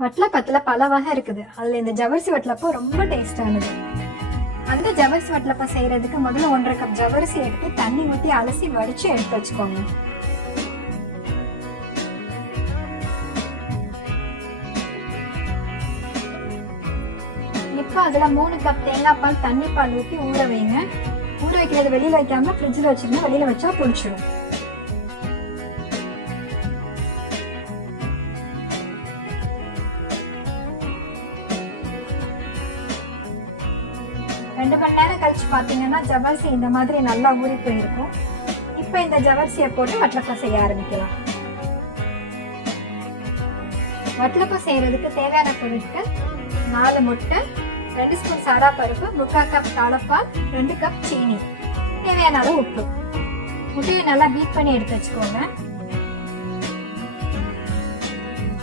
வட்டலப்பத்துல பல வகை இருக்குது. அதுல இந்த ஜவ்வரிசி வட்டலப்பம் ரொம்ப டேஸ்டானது. அந்த ஜவ்வரிசி வட்டலப்பம் செய்யறதுக்கு முதல்ல 1.5 கப் ஜவ்வரிசி எடுத்து தண்ணி ஊற்றி அலசி வடிச்சு எடுத்து வச்சுக்கோங்க. இப்போ அதுல 3 கப் தேங்காய் பால் தண்ணி பால் ஊற்றி ஊற வைங்க. ஊற வைக்கிறது வெளியில வைக்காம ஃப்ரிட்ஜில் வச்சிருங்க. வெளியில வச்சா புளிச்சிடும். ரெண்டு மணி நேரம் கழிச்சு பாத்தீங்கன்னா ஜவ்வரிசி இந்த மாதிரி நல்லா ஊறி போயிருக்கும். இப்போ இந்த ஜவ்வரிசியை போட்டு வட்டலப்பம் செய்ய ஆரம்பிக்கலாம். வட்டலப்பம் செய்யறதுக்கு தேவையான பொருட்கள் 4 முட்டை, 2 ஸ்பூன் சாதா பருப்பு, 3/4 கப் தாளப்பால், 2 கப் சீனி, தேவையான அளவு உப்பு. முட்டையை நல்லா பீட் பண்ணி எடுத்து வச்சுக்கோங்க.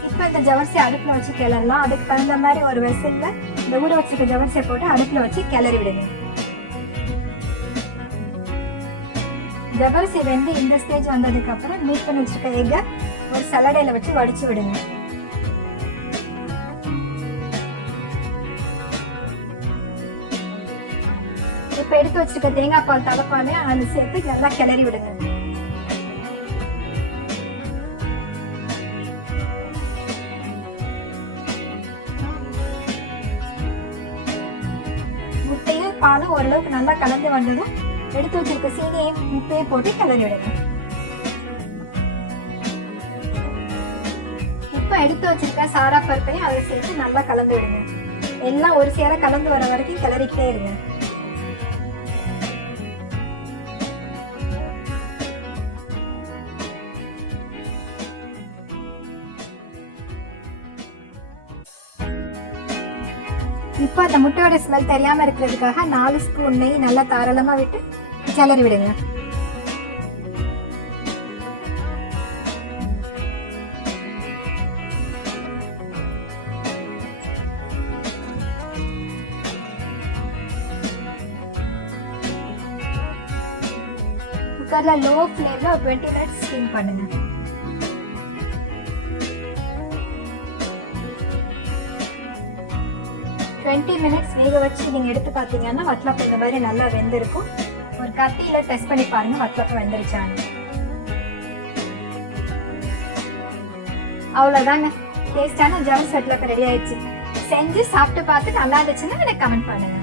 இப்போ இந்த ஜவ்வரிசி அடுப்புல வச்சு கிளறலாம். அதுக்கு தகுந்த மாதிரி ஒரு வெசல்ல இந்த ஊற வச்சிருக்க ஜவ்வரிசியை போட்டு அடுப்புல வச்சு கிளறி விடுங்க. ஜவ்வரிசி வெந்து இந்த ஸ்டேஜ் வந்ததுக்கு அப்புறம் மீட் பண்ணி வச்சிருக்க எக்க ஒரு சலடையில வச்சு வடிச்சு விடுங்க. இப்ப எடுத்து வச்சிருக்க தேங்காய் பால் தலப்பாலே அதில் சேர்த்து நல்லா கிளறி விடுங்க. முட்டையும் பாலும் ஓரளவுக்கு நல்லா கலந்து வந்ததும் எடுத்து வச்சிருக்க சீனியையும் உப்பையும் போட்டு கிளறி விடுங்க. இப்ப எடுத்து வச்சிருக்க சாரா பருப்பையும் அதை சேர்த்து நல்லா கலந்து விடுங்க. எல்லாம் ஒரு சேர கலந்து வர வரைக்கும் கிளறிக்கிட்டே இருங்க. இப்போ அந்த முட்டையோட ஸ்மெல் தெரியாம இருக்கிறதுக்காக 4 ஸ்பூன் நெய் நல்லா தாராளமா விட்டு கிளறி விடுங்க. குக்கர்ல லோ ஃப்ளேம்ல 20 மினிட்ஸ் ஸ்டீம் பண்ணுங்க. டுவெண்ட்டி மினிட்ஸ் வேக வச்சு நீங்க எடுத்து பாத்தீங்கன்னா வட்டலப்பம் இந்த மாதிரி நல்லா வெந்திருக்கும். ஒரு கத்தியில டெஸ்ட் பண்ணி பாருங்க வட்டலப்பம் வெந்துருச்சான்னு. அவ்வளவுதாங்க, டேஸ்டான ஜவ்வரிசி வட்டலப்பம் ரெடி ஆயிடுச்சு. செஞ்சு சாப்பிட்டு பார்த்து நல்லா இருந்துச்சுன்னா எனக்கு கமெண்ட் பண்ணுங்க.